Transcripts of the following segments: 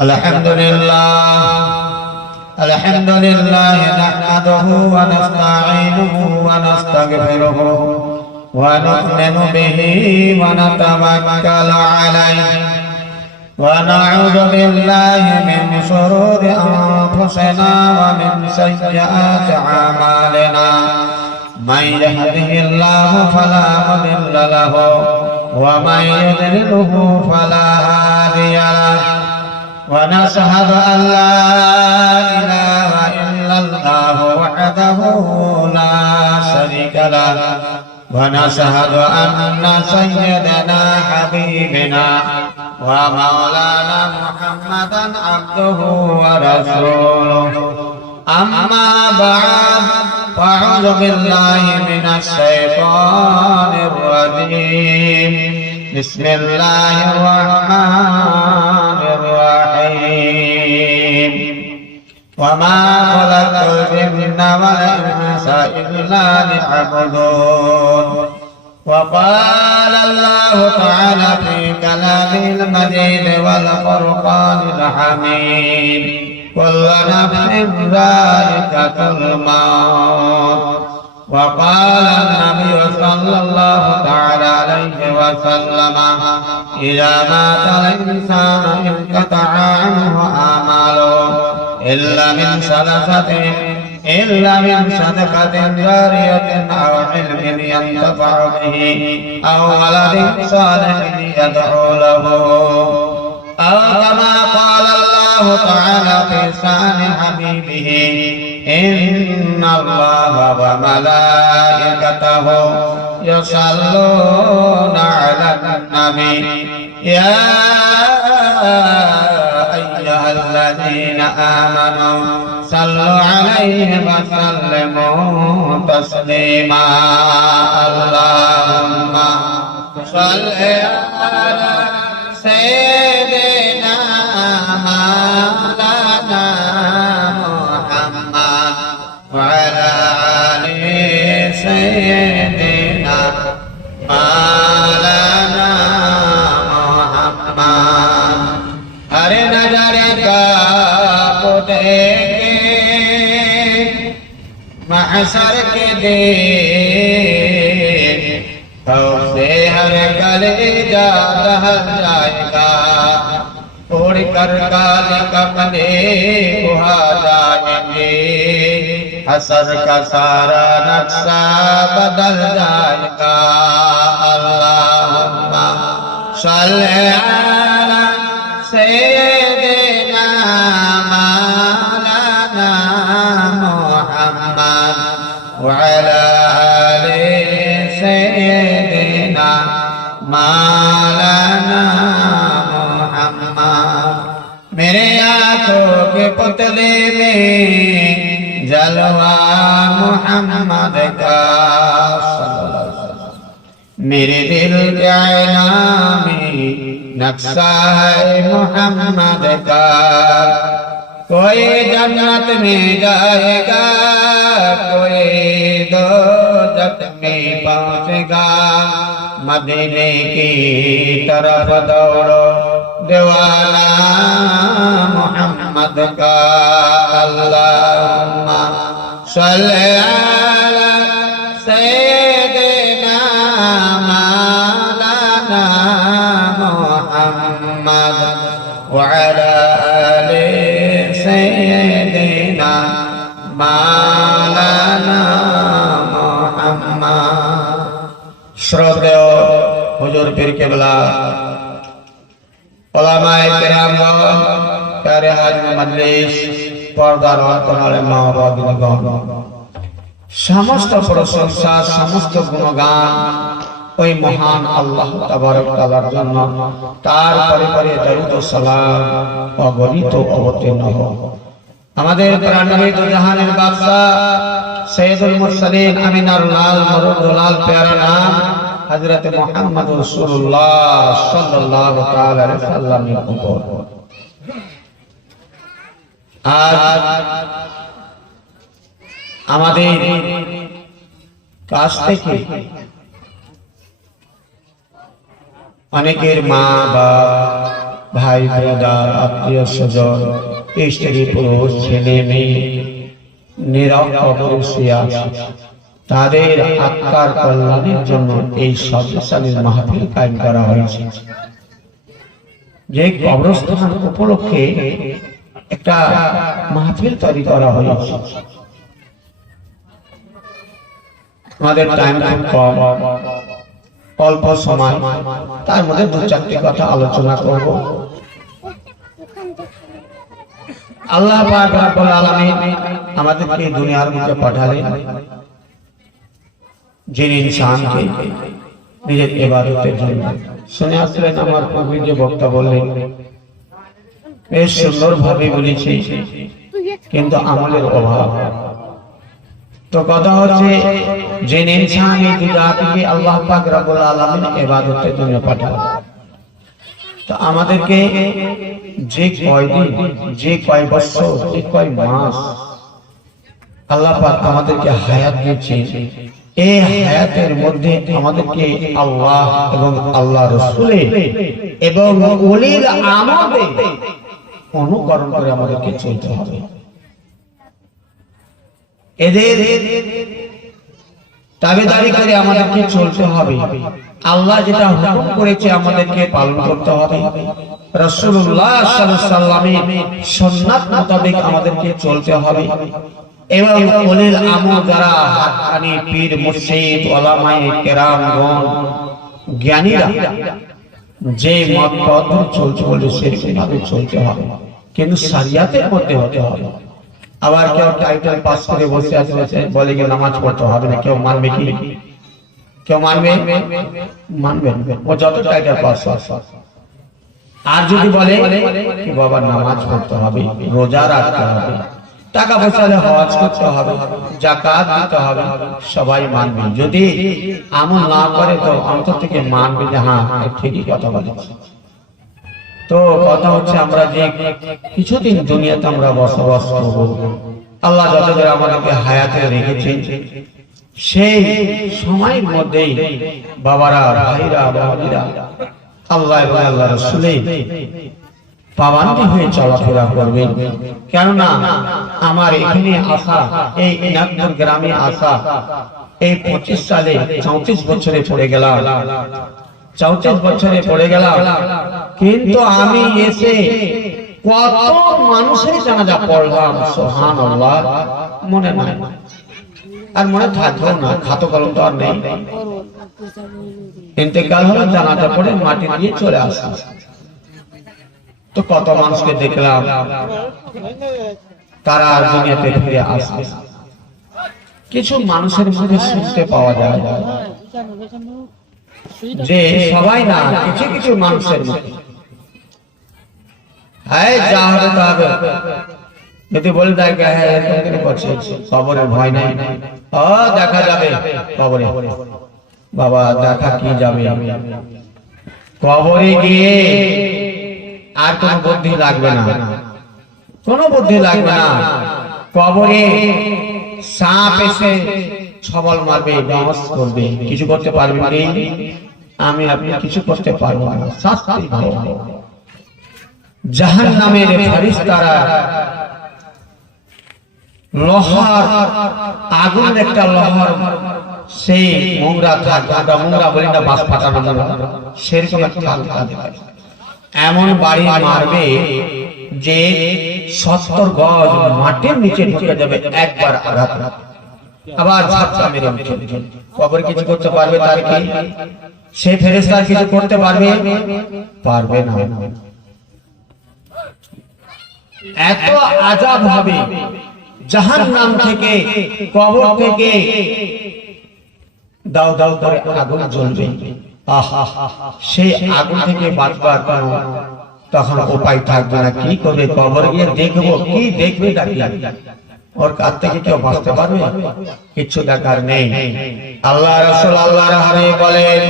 الحمد لله نحمده ونستعينه ونستغفره ونؤمن به ونتوكل عليه ونعوذ بالله من شرور أنفسنا ومن سيئات أعمالنا من يهده الله فلا مضل له ومن يضلله فلا هادي له ونشهد أن لا إله إلا الله وحده لا شريك له ونشهد أن سيدنا حبيبنا ومولانا محمدا عبده ورسوله أما بعد فأعوذ بالله من الشيطان الرجيم بسم الله الرحمن الرحيم وما خلقت الجن والإنس إلا ليعبدون وقال الله تعالى في كلامه المجيد والفرقان الحميد كل نفس ذائقة الموت وقال النبي صلى الله تعالى عليه وسلم إذا مات الإنسان انقطع عنه آماله إلا من صدقة جارية أو علم ينتفع به أو ولد صالح يدعو له أو كما قال الله تعالى في شأن حبيبه إن الله وملائكته يصلون على النبي يا أيها الذين آمنوا صلوا عليه وسلموا تسليما اللهم صل على سيدنا مولانا محمد وعلى آل سيدنا مولانا محمد हर नजर का देखे महशर के दे से हर गले जा जाएगा उड़ कर काल कपड़े कुहा जाएंगे हसर का सारा नक्शा बदल जाएगा अल्लाहुम्मा सल्ली अला सय्यिदना मौलाना मुहम्मद व अला आलि सय्यिदना मौलाना मुहम्मद मेरे आँखों के पुतले में जलवा मुहम्मद का मेरे दिल के आईना में नक्शा है मुहम्मद का कोई जन्नत में जाएगा कोई दोज़ख में पहुंचेगा मदीने की तरफ दौड़ो दीवाना मुहम्मद का अल्लाहुम्मा सल्ली अला सय्यिदना मौलाना मुहम्मद व अला आलि सय्यिदना मौलाना मुहम्मद श्रोतेय हुजूर पीर किबला उलमाए किराम प्यारे हाजिर मजलिस पर्दार अंतराले मা বাবাগণ समस्त प्रशंसा समस्त गुणगान ওই মহান আল্লাহ তাবারক তাআলার জন্য তার পরিবারে দরুদ ও সালাম অগণিত অবতীর্ণ হোক আমাদের প্রাণনাথ জাহানের বাদশা সৈয়দুল মুরসালিন আমিনার লাল মরুদুলাল প্যারা নাম হযরত মুহাম্মদ রাসূলুল্লাহ সাল্লাল্লাহু তাআলা আলাইহি সাল্লামের উপর আজ আমাদের কাছ থেকে অনেকের মা বা ভাই ব্রাদার আত্মীয় স্বজন স্ত্রী পুরুষ ছেলে মেয়ে নীরব কবরে শুয়ে আছে, তাদের আত্মার কল্যাণের জন্য এই শব্দশালীর মাহফিল কায়েম করা হয়েছে। যে কবরস্থান উপলক্ষে একটা মাহফিল তৈরি করা হয়েছে। আমাদের টাইম খুব কম, অল্প সময়, তার মধ্যে দু চারটি কথা আলোচনা করব। আল্লাহ পাক রব্বুল আলামিন আমাদেরকে দুনিয়ার মধ্যে পাঠালেন যিনি ইনসানকে নিজের ইবাদতের জন্য। শুনে আসলেন আমার পূর্বে যে বক্তা বললেন, বেশ সুন্দর ভাবে বলেছি, কিন্তু আমলের অভাব। তো কথা হচ্ছে যে ইনসান এই দুনিয়াকে আল্লাহ পাক রব্বুল আলামিন ইবাদতের জন্য পাঠালেন, তো আমাদেরকে যে কয়দিন, যে কয় বছর, যে কয় মাস আল্লাহ পাক আমাদেরকে হায়াত দিয়েছেন, এই হায়াতের মধ্যে আমাদেরকে আল্লাহ এবং আল্লাহ রাসূলের এবং ওলির আমলে অনুকরণ করে আমাদেরকে চলতে হবে। এদের দাবিদারি করে আমাদেরকে চলতে হবে। আল্লাহ যেটা হুকুম করেছে আমাদেরকে পালন করতে হবে। রাসূলুল্লাহ সাল্লাল্লাহু আলাইহি ওয়াসাল্লামের সুন্নাত মোতাবেক আমাদেরকে চলতে হবে। এবং ওলিল আমর যারা হাক্কানি পীর মুর্শিদ ওলামায়ে কেরামগণ জ্ঞানীরা যে মত পথ চলতে বলে সেরকমভাবে চলতে হবে, কিন্তু শরিয়াতের মধ্যে হতে হবে। আবার কেউ টাইটেল পাস করে বসে আছে, বলে কি নামাজ পড়তে হবে না, কেউ মানবে কি? কেউ মানবে? মানবে ও যত টাইটেল পাস। আর যদি বলে কি বাবা নামাজ পড়তে হবে, রোজা রাখতে হবে, টাকা পয়সা হজ করতে হবে, যাকাত দিতে হবে, সবাই মানবে। যদি আমল না করে তো অন্তর থেকে মানবে যে হ্যাঁ ঠিকই কথা বলেছে। তো কথা হচ্ছে আমরা যে কিছুদিন দুনিয়াতে আমরা বসবাস করব, আল্লাহ যতদিন আমাদেরকে হায়াতে রেখেছেন সেই সময়ের মধ্যেই বাবারা, ভাইরা, বাবাজিরা আল্লাহ এবং আল্লাহ রাসূলের পাবন্দি হয়ে চলাফেরা করবেন। কেননা আমার এখানে আসা, এই ইনাদপুর গ্রামে আসা, এই 25 সালে 34 বছরে পড়ে গেলাম, 34 বছরে পড়ে গেলাম, কিন্তু আমি এসে কত মানুষের জানাজা পড়লাম, সুবহানাল্লাহ, মনে নাই। আর মনে থাকলো না, খাতা কলম তো আর নেই। ইন্তেকাল হলো, জানাজা পড়ে মাটি দিয়ে চলে আসলাম। তো কত মানুষকে দেখলাম তারা দুনিয়াতে ফিরে আসে। কিছু মানুষের মধ্যে শুনতে পাওয়া যায় যে সবাই না, কিছু কিছু মানুষের মধ্যে যা হবে তা হবে, যদি বলে দেয় কবরের ভয় নাই, দেখা যাবে কবরে। বাবা দেখা কি যাবে, কবরে গিয়ে আর কোন বুদ্ধি লাগবে না, কোন বুদ্ধি লাগবে না। কবরে সাপ এসে ছবল মারবে, ডান্স করবে, কিছু করতে পারবে না। আমি আপনি কিছু করতে পারবো না, শাস্তি হবে। জাহান্নামের ফেরেশতারা লোহার আগুন, একটা লোহার সেই মোংরা থাকবে, আমরা মোংরা বলি না, বাস ফাটানো যাবে, সেরকম একটা এমন বাড়ি মারবে যে 70 গজ মাটির নিচে ঢুকে যাবে একবার আঘাত। আবার ঝাপটা মেরে উঠে কবর কিছু করতে পারবে তার কি? সে ফেরেশতা কিছু করতে পারবে? পারবে না। এত আযাব হবে জাহান্নাম থেকে, কবর থেকে দাও দাও করে আগুন জ্বলবে। সেই আগুন থেকে বাঁচবার কোনো তখন উপায় থাকবে না। কি করবে? কবর গিয়ে দেখবো, কি দেখবে? ওর কাছ থেকে কেউ বাঁচতে পারবে? কিছু দেখার নেই। আল্লাহ রাসূল আল্লাহর হাবিব বলেন,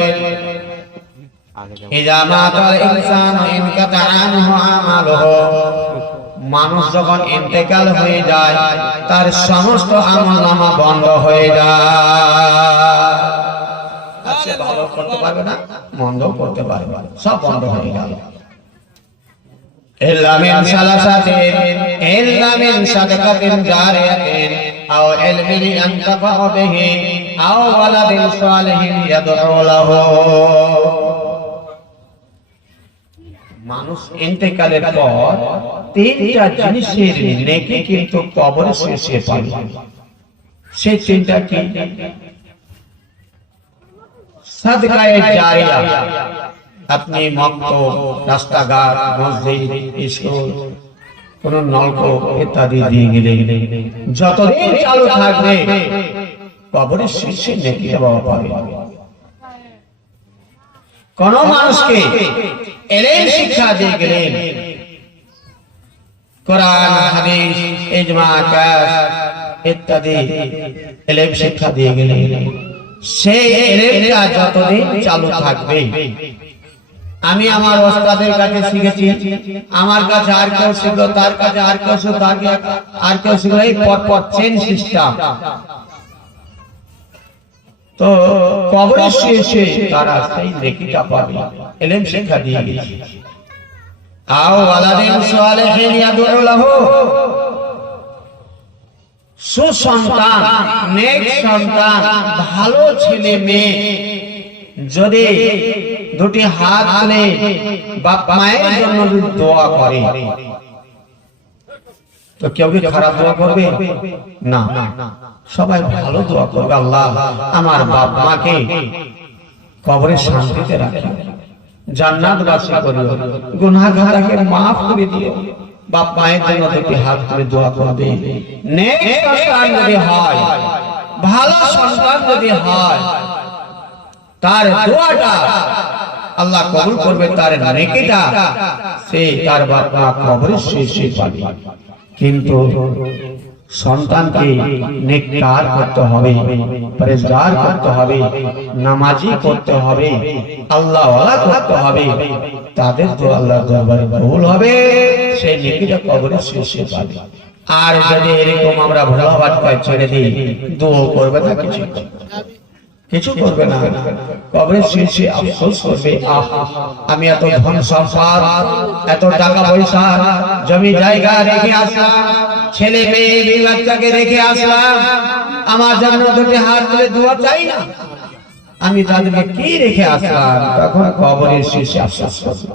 ইযা মাতাল ইনসানু ইনকাতা আনহু আমালুহু, মানুষ যখন ইন্তেকাল হয়ে যায় তার সমস্ত আমলনামা বন্ধ হয়ে যায়। সে ভালো করতে পারবে না, মন্দ করতে পারবে না, সব বন্ধ হয়ে গেল। ইল্লা মিন সালাসাতিন ইল্লা মিন সাদাকাতিন জারিয়াতিন আও ইলমিন ইয়ানতাফাউ বিহি আও ওয়ালাদিন সালিহিন ইয়াদউ লাহু। মানুষ ইন্তেকালের পর তিনটা জিনিসের নেকি কিন্তু কবরে শেষে পাবে। সেই তিনটা কি? সাদকায়ে জারিয়া, আপনি মক্তব, রাস্তাঘাট, মসজিদ, স্কুল, কোন নলকূপ ইত্যাদি দিয়ে গেলে যতদিন চালু থাকবে কবরের শেষে নেকি বাবা পাবে। কোন মানুষকে ইলম শিক্ষা দিয়ে গেলেন, কোরআন, হাদিস, ইজমা, কিয়াস ইত্যাদি ইলম শিক্ষা দিয়ে গেলেন, সেই ইলমটা যতদিন চালু থাকবে, আমি আমার ওস্তাদের কাছে শিখেছি, আমার কাছে আর কেউ শিখলো, তার কাছে আর কেউ শিখলো, আর কেউ শিখলো, এই পরপর চেন সিস্টেম, তো কবরের শেষে তারা সেই নেকিটা পাবে ইলম শিক্ষা দিয়ে গেছে। আও ওয়ালাদিন সালিহিন ইয়াদউ লাহু, সুসন্তান, নেক সন্তান, ভালো ছেলে মেয়ে যদি দুটি হাত তুলে বাপ মায়ের জন্য দোয়া করে, তো কেউ কি খারাপ দোয়া করবে? না, সবাই ভালো দোয়া করবে, আল্লাহ আমার বাপ মাকে কবরে শান্তিতে রাখো, জান্নাতবাসী করিও, গুনাহগারকে maaf করে দিও। বাপ মায়ের জন্য দুটি হাত তুলে দোয়া করবে। নেক সন্তান যদি হয়, ভালো সন্তান যদি হয়, তার দোয়াটা আল্লাহ কবুল করবে, তার নেকিটা সে তার বাপ মা কবরে শেষে পাবে। কিন্তু সন্তানকে নেককার করতে হবে, পরেজগার করতে হবে, নামাজি করতে হবে, আল্লাহওয়ালা করতে হবে, তাদের তো আল্লাহর দরবারে কবুল হবে, সেই নেকিটা কবরে শেষে পাবে। আর যদি এরকম আমরা ভোলা বাটকায় ছেড়ে দিই, দোয়া করবে না, কিছু করবে না, কবরের শেষে আফসোস করবে, আমি এত ধন সম্পদ, এত টাকা পয়সা, জমি জায়গা রেখে আসলাম, ছেলে মেয়ে বাচ্চাকে রেখে আসলাম, আমার জন্য দুটি হাত তুলে দোয়া চাই না, আমি তাদেরকে কি রেখে আসলাম? তখন কবরের শেষে আফসোস করবে,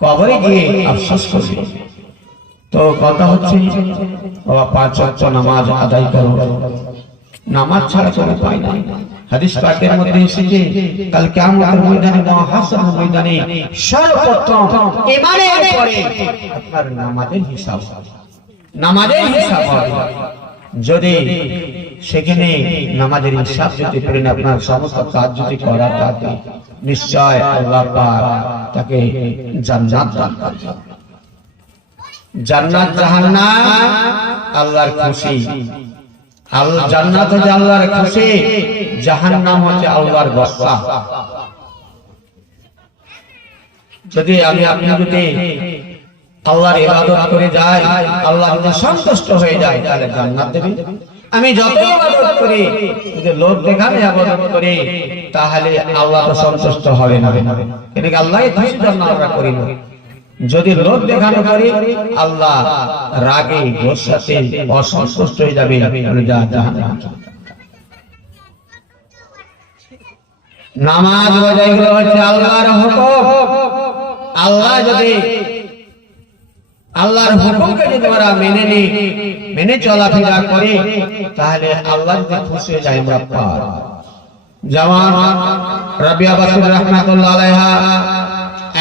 কবরে গিয়ে আফসোস করবে। তো কথা হচ্ছে, বাবা 5 ওয়াক্ত নামাজ আদায় করো, নামাজ ছাড়া কোনো উপায় নাই। হাদিস পাকের মধ্যে এসেছে, কাল কিয়ামতের ময়দানে, মহাশরের ময়দানে সর্বপ্রথম ঈমানের পরে আপনার নামাজের হিসাব হবে, নামাজের হিসাব হবে। যদি সেখানে নামাজের হিসাব যদি করেন, আপনার সমস্ত কাজ যদি করা থাকে, নিশ্চয় আল্লাহ পাক তাকে জান্নাত দান করবেন। জান্নাত জাহান্নাম আল্লাহর খুশি, জান্নাত হচ্ছে আল্লাহর খুশি, জাহান্নাম হচ্ছে আল্লাহর গসা। যদি আপনি যদি আল্লাহর ইবাদত করে যায়, আল্লাহ যদি সন্তুষ্ট হয়ে যায়, তাহলে জান্নাত দেবে। আমি যত ইবাদত করি, যদি লোক দেখানো ইবাদত করি, তাহলে আল্লাহ তো সন্তুষ্ট হবে না, কিন্তু আল্লাহই খুশির জন্য আমরা করি না। যদি লোক দেখানো করি, আল্লাহ রাগে গোসাতে অসন্তুষ্ট হয়ে যাবে, নামাজ রোজা এগুলো হচ্ছে আল্লাহর হুকুম। আল্লাহ যদি আল্লাহর হুকুমকে যদি আমরা মেনে চলাফেরা করি, তাহলে আল্লাহ যদি খুশি হয়ে যায় আমরা পার। যেমন রাবিয়া বাসুর রাহমাতুল্লাহ আলাইহা,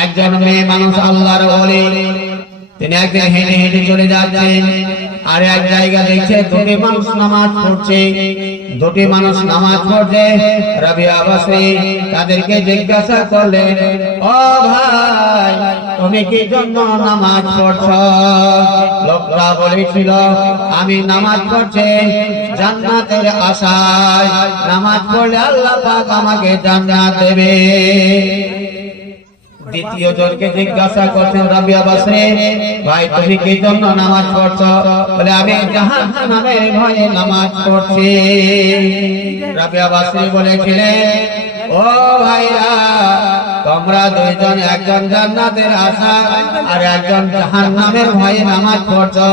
একজন মেয়ে মানুষ, আল্লাহর ওলি, তিনি একদিন হেঁটে হেঁটে চলে যাচ্ছেন, আর এক জায়গা দেখছে দুটি মানুষ নামাজ পড়ছে, দুটি মানুষ নামাজ পড়ছে। রাবিয়া বাসরি তাদেরকে জিজ্ঞাসা করলেন, ও ভাই, তুমি কি জন্য নামাজ পড়ছো? লোকটা বলেছিল, আমি নামাজ পড়ছি জান্নাতের আশায়, নামাজ পড়লে আল্লাহ পাক আমাকে জান্নাত দেবে। দ্বিতীয় জনকে জিজ্ঞাসা করছেন রাবিয়া বাসরি, ভাই তুমি কি জন্য নামাজ পড়ছো? বলে আমি জাহান্নামের ভয়ে নামাজ পড়ছি। রাবিয়া বাসরি বলেছিলেন, ও ভাইরা, তোমরা দুইজন, একজন জান্নাতের আশা আর একজন জাহান্নামের ভয়ে নামাজ পড়ছো।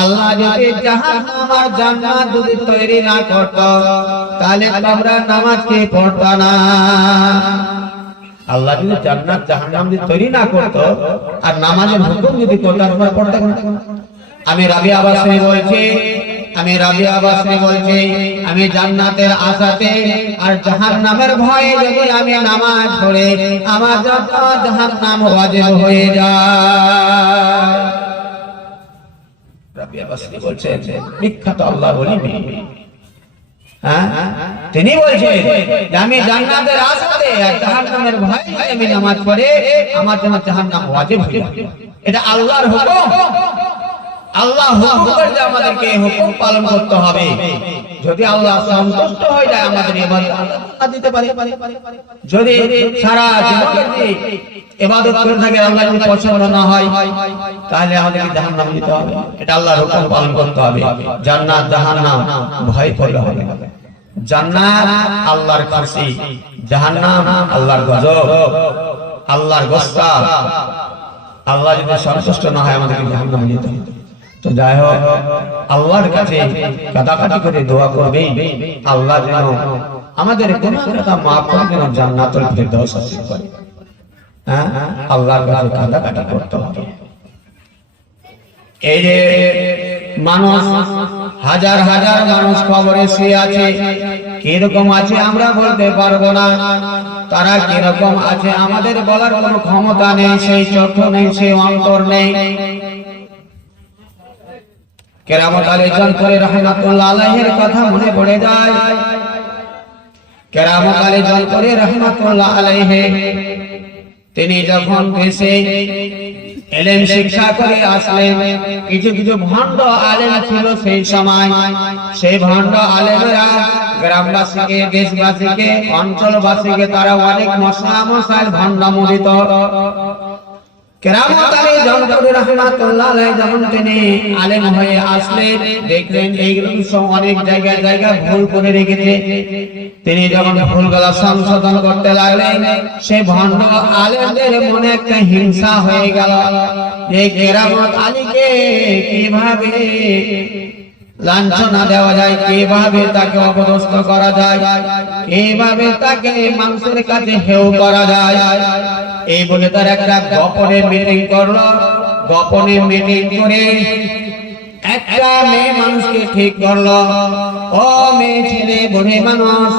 আল্লাহ যদি জাহান্নাম আর জান্নাত যদি তৈরি না করতো তাহলে তোমরা নামাজ কি পড়তো না? আল্লাহ যদি জান্নাত জাহান্নাম যদি তৈরি না করতো আর নামাজের হুকুম যদি করতো তোমরা পড়তে না। আমি রাবিয়া বাসরি বলছি, আমি জান্নাতের আশাতে আর জাহান্নামের ভয়ে যদি আমি নামাজ পড়ে আমার যত জাহান্নাম ওয়াজিব হয়ে যায়। রাবিয়া বাসরি বলছেন, বিখ্যাত আল্লাহ বলি, তিনি বলছেন আমি জান্নাতের আশাতে আর জাহান্নামের ভয়ে আমি নামাজ পড়ে আমার জন্য জাহান্নাম ওয়াজিব হয়ে যায়। এটা আল্লাহর হুকুম। আল্লাহ হুকুম করে আমাদেরকে হুকুম পালন করতে হবে। যদি আল্লাহ সন্তুষ্ট হয়ে যায় আমাদের ইবাদত আল্লাহ দিতে পারে। যদি সারা জীবন ইবাদত করে থাকে আল্লাহ যদি পছন্দ না হয় তাহলে আমাদেরকে জাহান্নাম দিতে হবে। এটা আল্লাহর হুকুম পালন করতে হবে। জান্নাত জাহান্নাম ভয় করলে হবে না। জান্নাত আল্লাহর খুশি, জাহান্নাম আল্লাহর গজব, আল্লাহর গোসা। আল্লাহ যদি সন্তুষ্ট না হয় আমাদেরকে জাহান্নামে যেতে হবে। তো যাই হোক, আল্লাহর কাছে কাঁদাকাটি করে দোয়া করবে আল্লাহ যেন আমাদের গুনাহটা মাফ করে যেন জান্নাতুল ফেরদাউস নসিব করে। আল্লাহর কাছে কাঁদাকাটি করতে হবে। এই যে মানুষ, হাজার হাজার মানুষ কবরে শুয়ে আছে, কিরকম আছে আমরা বলতে পারবো না। তারা কিরকম আছে আমাদের বলার কোনো ক্ষমতা নেই, সেই চক্ষু নেই, সেই অন্তর নেই। কেরামত আলী জনপুরি রহমাতুল্লাহ আলাইহির কথা মনে পড়ে যায়। কেরামত আলী জনপুরি রহমাতুল্লাহ আলাইহি তিনি যখন দেশে ইলম শিক্ষা করে আসলেন, কিছু কিছু ভণ্ড আলেম ছিল সেই সময়। সেই ভণ্ড আলেমেরা গ্রামবাসীকে, দেশবাসীকে, অঞ্চলবাসীকে তারা অনেক মশলা মশাইল ভণ্ডামি দিত। কেরামত আলী জনপুরি রহমাতুল্লাহ আলাইহি যখন তিনি আলেম হয়ে আসলেন, দেখলেন এইগুলো সব অনেক জায়গায় জায়গায় ভুল করে রেখেছে। তিনি যখন ভুলগুলো সংশোধন করতে লাগলেন, সেই ভণ্ড আলেমদের মনে একটা হিংসা হয়ে গেল যে কেরামত আলীকে কিভাবে লাঞ্ছনা দেওয়া যায়, কিভাবে তাকে অপদস্থ করা যায়, কিভাবে তাকে মানুষের কাছে হেয় করা যায়। এই বলে তার একটা গোপনে মিটিং করলো। গোপনে মিটিং করে একটা মেয়ে মানুষকে ঠিক করলো, ও মেয়ে ছেলে, বুড়ি মানুষ,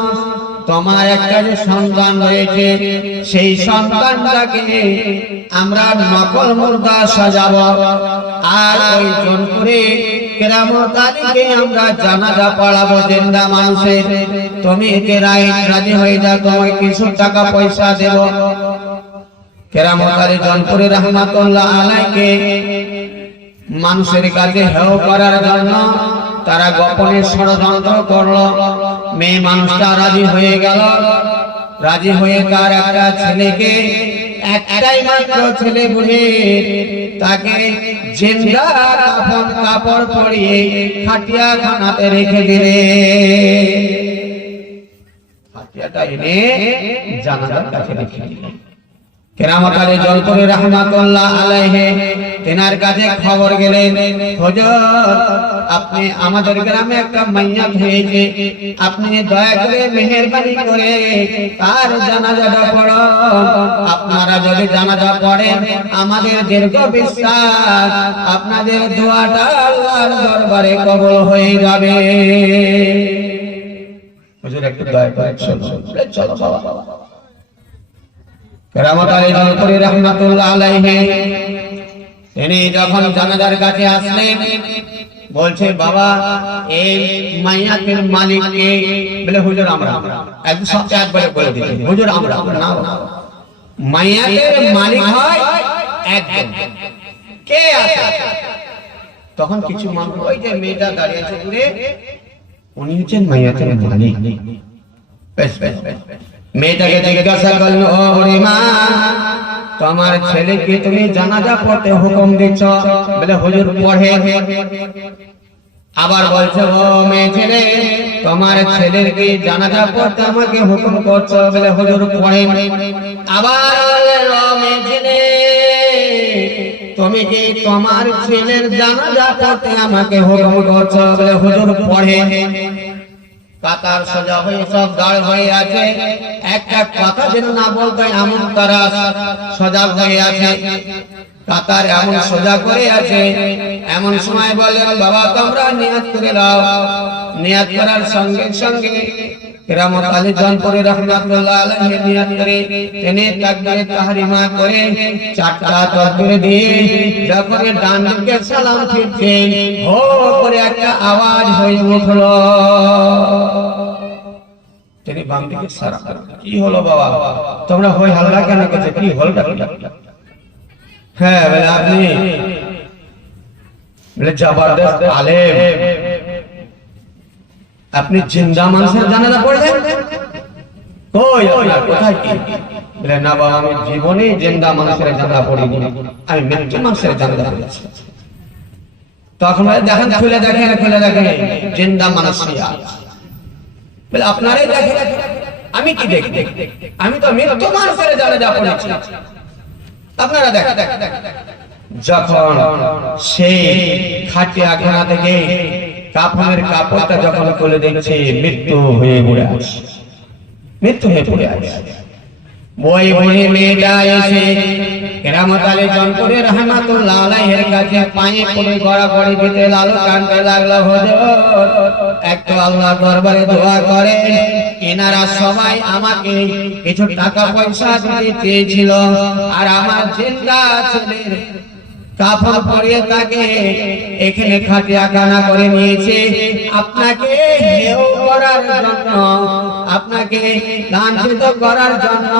তোমার একটা যে সন্তান রয়েছে, সেই সন্তানটাকে আমরা নকল মুর্দা সাজাবো আর ওই জনপুরে কেরামত আলীকে আমরা জানাজা পড়াবো জিন্দা মানুষের। তুমি এতে রাজি হয়ে যাও, তোমায় কিছু টাকা পয়সা দেব। কেরামত আলী জনপুরি রহমাতুল্লাহ আলাইহিকে মানুষের কাছে হেয় করার জন্য তারা গোপনে ষড়যন্ত্র করলো। মেয়ে মানুষটা রাজি হয়ে গেল। রাজি হয়ে তার একটা ছেলেকে, একটাই মাত্র ছেলে বলে, তাকে জিন্দা কাফন কাপড় পরিয়ে খাটিয়া খানাতে রেখে দিলে। খাটিয়াটা এনে জানাজার কাছে রেখে দিলে। কেরামত আলী জনপুরি রহমাতুল্লাহ আলাইহি তেনার কাছে খবর গেলেন, হুজুর আপনি আমাদের গ্রামে একটা মাইয়াত হয়েছে, আপনি দয়া করে মেহেরবানি করে তার জানাজাটা পড়ো। আপনারা যদি জানাজা পড়েন আমাদের দীর্ঘ বিশ্বাস আপনাদের দোয়াটা আল্লাহর দরবারে কবুল হয়ে যাবে। হুজুর একটু দয়া করে চলো বাবা। কেরামত আলী জনপুরি রহমাতুল্লাহ আলাইহি তিনি যখন জানাজার কাছে আসলেন, বলছে বাবা এই মাইয়াতের মালিক কে? বলে হুজুর আমরা। একদম সবচেয়ে একবারে বলে দিলেন, হুজুর আমরা না। মাইয়াতের মালিক হয় একজন, কে আছে? তখন কিছু মানুষ, ওই যে মেয়েটা দাঁড়িয়ে আছে দূরে, উনি হচ্ছেন মাইয়াতের মালিক। মেয়েটাকে জিজ্ঞাসা করলো, ও বুড়ি মা, তোমার ছেলেকে তুমি জানাজা পড়তে হুকুম দিচ্ছ, বলে হুজুর পড়ে। আবার বলছো ও মেয়ে ছেলে, তোমার ছেলের কি জানাজা পড়তে আমাকে হুকুম করছো, বলে হুজুর পড়ে। আবার ও মেয়ে ছেলে, তুমি কি তোমার ছেলের জানাজা পড়তে আমাকে হুকুম করছো, বলে হুজুর পড়ে। কাতার সোজা হয়ে সব দাঁড় হয়ে আছে, একটা কথা যেন না বলতে এমন তারা সজাগ হয়ে আছে। কাতার এমন সোজা করে আছে, এমন সময় বললেন বাবা তোমরা নিয়াত করে দাও। নিয়াত করার সঙ্গে সঙ্গে কেরামত আলী জনপুরি রহমাতুল্লাহ আলাইহি নিয়াত করে তিনি তাকবীরে তাহরিমা করে চারটা তাকবীর দিয়ে যখন ডান দিকে সালাম ফিরছেন, হো করে একটা আওয়াজ হয়ে উঠলো। তিনি বাম দিকে সালাম, কি হলো বাবা তোমরা হই হাল্লা কেন করছো, কি হলটা? হ্যাঁ বলে আপনি বলে জবরদস্ত আলেম, আপনি জিন্দা মানুষের জানাজা পড়লেন? কই আপনার কোথায় কি? বলে না বাবা আমি জীবনে জিন্দা মানুষের জানাজা পড়িনি, আমি মৃত্যু মানুষের জানাজা পড়েছি। তখন দেখেন খুলে দেখেন জিন্দা মানুষ বলে আপনারাই দেখেন, আমি কি দেখি? আমি তো মৃত্যু মানুষের জানাজা পড়েছি, আপনারা দেখেন। যখন সেই খাটিয়াখানা থেকে কাফনের কাপড়টা যখন খুলে দেখছে মৃত্যু হয়ে পড়ে আছে, মৃত্যু হয়ে পড়ে আছে। ওই বনে মেয়েটা এসে কেরামত আলী জনপুরি রহমাতুল্লাহ আলাইহির কাছে পায়ে পড়ে গড়াগড়ি দিতে লাগলো, কাঁদতে লাগলো হুজুর একটু আল্লাহর দরবারে দোয়া করেন, এনারা সবাই আমাকে কিছু টাকা পয়সা দিতে চেয়েছিল, আর আমার জিন্দা ছেলের কাফন পরিয়ে তাকে এখানে খাটিয়াখানা করে নিয়েছে। আপনাকে হেয় করার জন্য, আপনাকে লাঞ্ছিত করার জন্য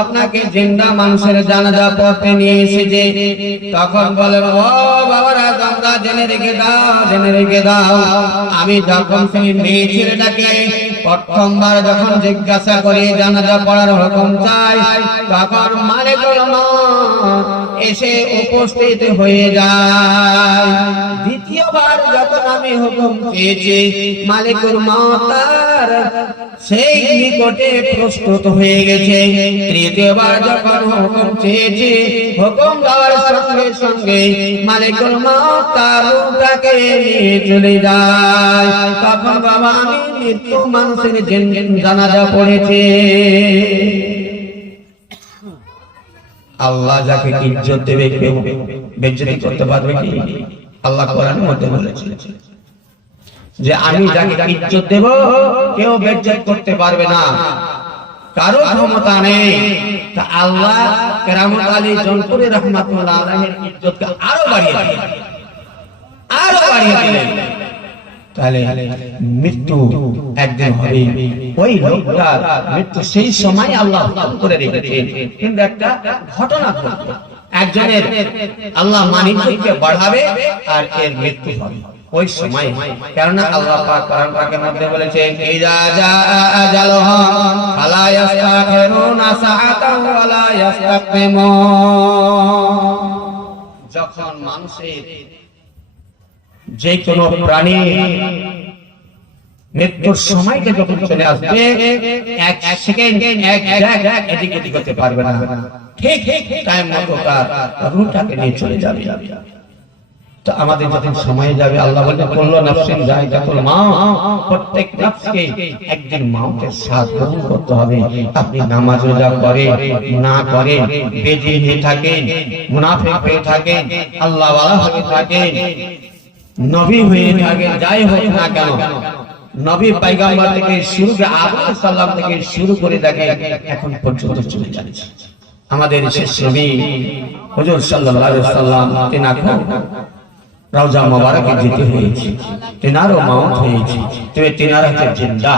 আপনাকে জিন্দা মানুষের জানাজা পড়তে নিয়ে এসেছে। তখন বলেন ও বাবারা তোমরা জেনে রেখে দাও, জেনে রেখে দাও, আমি যখন সেই মেয়ে ছেলেটাকে প্রথমবার যখন জিজ্ঞাসা করে জানাজা পড়ার হুকুম চাই, তখন মালিকুল মউত এসে উপস্থিত হয়ে যায়। দ্বিতীয়বার যখন আমি হুকুম চেয়েছি, মালিকুল মউত তার সেই নিকটে প্রস্তুত হয়ে গেছে। তৃতীয়বার যখন হুকুম চেয়েছি, হুকুম দেওয়ার সঙ্গে সঙ্গে মালিকুল মউত তার রূহটাকে নিয়ে চলে যায়। তখন বাবা আমি মৃত্যু মানুষের জানাজা পড়েছে। আল্লাহ যাকে ইজ্জত দেবে কেউ বেইজ্জতি করতে পারবে কি? আল্লাহ কোরআনের মধ্যে বলেছেন যে আমি যাকে ইজ্জত দেব কেউ বেইজ্জত করতে পারবে না, কারো ক্ষমতা নেই। তা আল্লাহ কেরামত আলী জনপুরি রহমাতুল্লাহ আলাইহির ইজ্জতকে আরো বাড়িয়ে দিলেন, আরো বাড়িয়ে দিলেন। তাহলে মৃত্যু একদিন হবে, ওই লোকটার মৃত্যু সেই সময় আল্লাহ করে রেখেছেন। কিন্তু একটা ঘটনা ঘটবে, একজনের আল্লাহ মানিককে বাড়াবে আর এর মৃত্যু হবে ওই সময়। কেননা আল্লাহ পাক কোরআন পাকের মধ্যে বলেছেন ইজা জাআ আজালুহুম ফালা ইস্তাখিরুনা সাআতান ওয়া লা ইস্তাকদিমুন। যখন মানুষের যে কোনো প্রাণী মৃত্যুর সময়টা যখন চলে আসবে, এক সেকেন্ড এক জায়গা এদিক ওদিক করতে পারবে না, ঠিক টাইম মতো তার রূহটাকে নিয়ে চলে যাবে। তো আমাদের যখন সময় যাবে, আল্লাহ বলেন কুল্লু নাফসিন যায়কাতুল মাউত, প্রত্যেক নফসকে একদিন মওতের স্বাদ গ্রহণ করতে হবে। আপনি নামাজ রোজা করেন না করেন, বেঈমান হয়ে থাকেন, মুনাফিক হয়ে থাকেন, আল্লাহ ওয়ালা হয়ে থাকেন, নবী হয়ে থাকেন, যাই হোক না কেন, নবী পয়গম্বর থেকে শুরু করে আদম সাল্লাম থেকে শুরু করে দেখেন এখন পর্যন্ত চলে যাচ্ছে। আমাদের শেষ নবী হুজুর সাল্লাল্লাহু আলাইহি ওয়াসাল্লাম তিনাকে রওজা মোবারকে যেতে হয়েছে, তিনারও মওত হয়েছে, তবে তিনার হচ্ছে জিন্দা,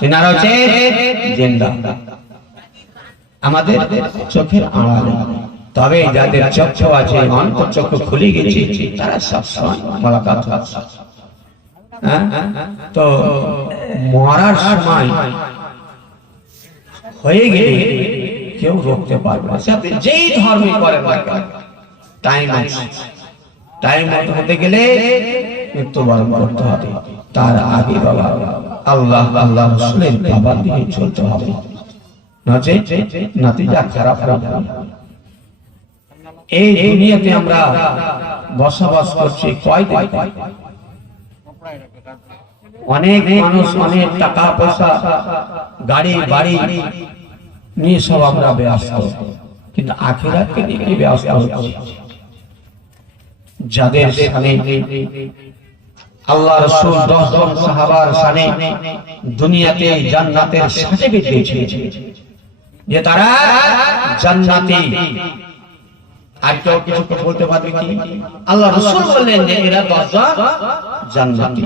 তিনার হচ্ছে জিন্দা। আমাদের চোখের আড়ালে, তবে যাদের চক্ষু আছে, অন্তর চক্ষু খুলে গেছে, তারা সব সময় মোলাকাত হচ্ছে। তো মরার সময় হয়ে গেলে কেউ রোকতে পারবে না। আপনি যেই ধর্মই করেন না কেন, টাইম আছে, টাইম হতে গেলে মৃত্যুবরণ করতে হবে। তার আগে বাবা আল্লাহ আল্লাহ রাসূলের বাবার দিকে চলতে হবে, নচে নতিজা খারাপ হবে। এই দুনিয়াতে আমরা বসবাস করছি কয়দিন? অনেক মানুষ অনেক টাকা পয়সা গাড়ি বাড়ি নিয়ে সব আমরা ব্যস্ত, কিন্তু আখিরাতকে নিয়ে ব্যস্ত হচ্ছি। যাদের সামনে আল্লাহ রাসূল 10 জন সাহাবার সামনে দুনিয়াতে জান্নাতের সার্টিফিকেট দিয়েছে যে তারা জান্নাতি, আর কেউ কিছু বলতে পারবে কি? আল্লাহ রাসূল বললেন যে এরা 10 জন জান্নাতি।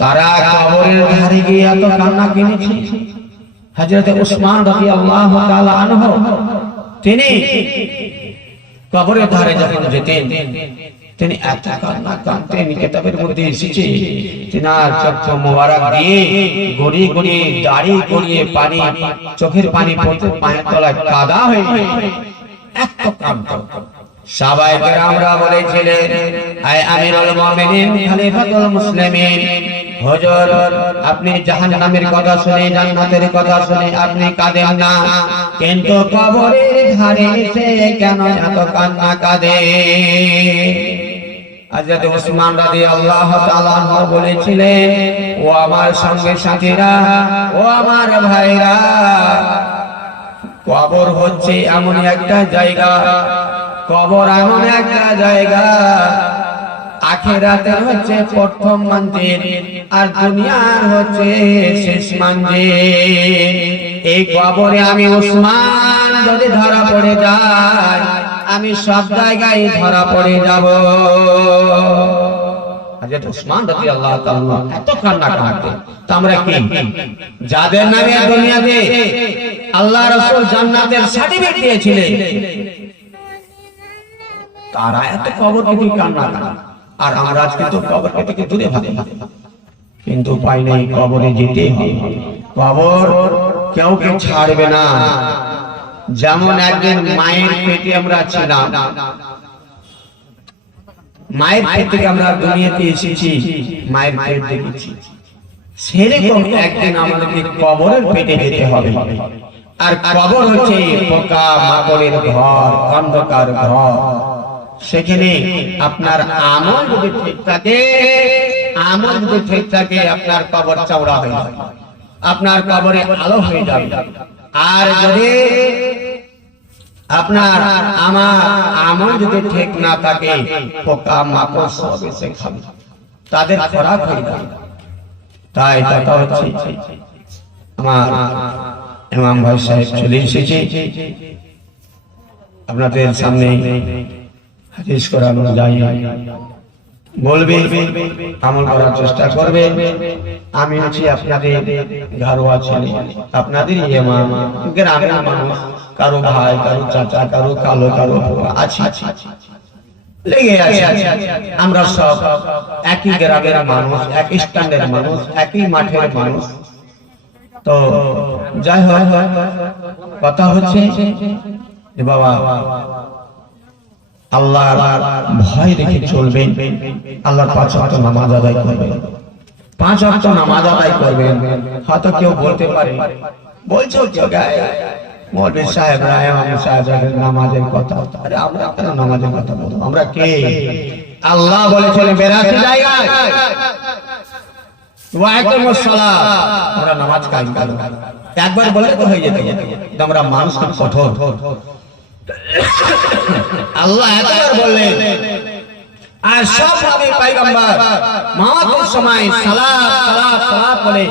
তারা কবরের ধারে গিয়ে এত কান্না কেঁদেছে। হযরত উসমান রাদিয়াল্লাহু তাআলা আনহু তিনি কবরের ধারে যখন যেতেন তিনি এত কান্না কাঁদতেন, কিতাবের মধ্যে এসেছে তিনার চক্ষু মোবারক দিয়ে গড়িয়ে গড়িয়ে দাড়ি গড়িয়ে পানি, চোখের পানি পড়তে পায়ের তলায় কাদা হয়ে এত কাঁদতেন। সাহাবায়ে কেরামরা বলেছিলেন, আয় আমিরুল মুমিনিন খলিফাতুল মুসলিমিন, হুজুর আপনি জাহান্নামের কথা শুনে জান্নাতের কথা শুনে আপনি কাঁদেন না, কিন্তু কবরের ধারে এসে কেন এত কান্না কাঁদে? হযরত উসমান রাদিয়াল্লাহু তাআলা আনহু বলেছিলেন, ও আমার সঙ্গে সাথীরা, ও আমার ভাইরা, কবর হচ্ছে এমন একটা জায়গা, কবর এমন একটা জায়গা, আখিরাতের হচ্ছে প্রথম মন্দির আর দুনিয়ার হচ্ছে শেষ মন্দির। এই কবরে আমি উসমান যদি ধরা পড়ে যাই, আমি সব জায়গায় ধরা পড়ে যাব। হযরত উসমান রাদিয়াল্লাহু তাআলা এত কান্না কাঁদতেন। তো আমরা কি যাদের নামে দুনিয়াতে আল্লাহ রাসূল জান্নাতের সার্টিফিকেট দিয়েছিলেন, তারা এত কবর থেকে কান্না কাঁদে, আর আমরা আজকে তো কবর থেকে দূরে ভাবি, কিন্তু উপায় নেই, কবরে যেতে হবে। কবর কেউ কেউ ছাড়বে না। যেমন একদিন মায়ের পেটে আমরা ছিলাম, মায়ের পেট থেকে আমরা দুনিয়াতে এসেছি, মায়ের পেট দেখেছি, সেরকম একদিন আমাদেরকে কবরের পেটে যেতে হবে। আর কবর হচ্ছে পোকা মাকড়ের ঘর, অন্ধকার ঘর। সেখানে আপনার আমল যদি ঠিক থাকে, আমল যদি ঠিক থাকে, আপনার কবর চওড়া হয়ে যাবে, আপনার কবরে আলো হয়ে যাবে। আর যদি আপনার আমার আমল যদি ঠিক না থাকে, পোকা মাকড় সব এসে খাবে, তাদের খোরাক হয়ে যাবে। তাই কথা হচ্ছে আমার ইমাম ভাই সাহেব চলে এসেছে, আপনাদের সামনে হাদিস করানো যায়, বলবে, আমল করার চেষ্টা করবে। আমি আছি আপনাদের ঘরোয়া ছেলে, আপনাদের ইমাম, গ্রামের মানুষ, কারো ভাই, কারো চাচা, কারো কালো, কারো আছে, লেগে আছে। আমরা সব একই গ্রামের মানুষ, একই স্ট্যান্ডের মানুষ, একই মাঠের মানুষ। তো যাই হোক, কথা হচ্ছে যে বাবা আল্লাহর ভয় রেখে চলবেন, আল্লাহর 5 ওয়াক্ত নামাজ আদায় করবেন, 5 ওয়াক্ত নামাজ আদায় করবেন। হয়তো কেউ বলতে পারে, বলছো মৌলভী সাহেবরা, ইমাম সাহেবদের নামাজের কথা, আরে আমরা কেন নামাজের কথা বলবো? আমরা কে? আল্লাহ বলেছেন 82 জায়গায় ওয়াকিমুস সালাত, আমরা নামাজ কায়েম করব। একবার বলে তো হয়ে যেত, কিন্তু আমরা মানুষ খুব কঠোর। আল্লাহ একবার বললেন, আর সব নবী পয়গম্বর মওতের সময় সালাত সালাত সালাত বলে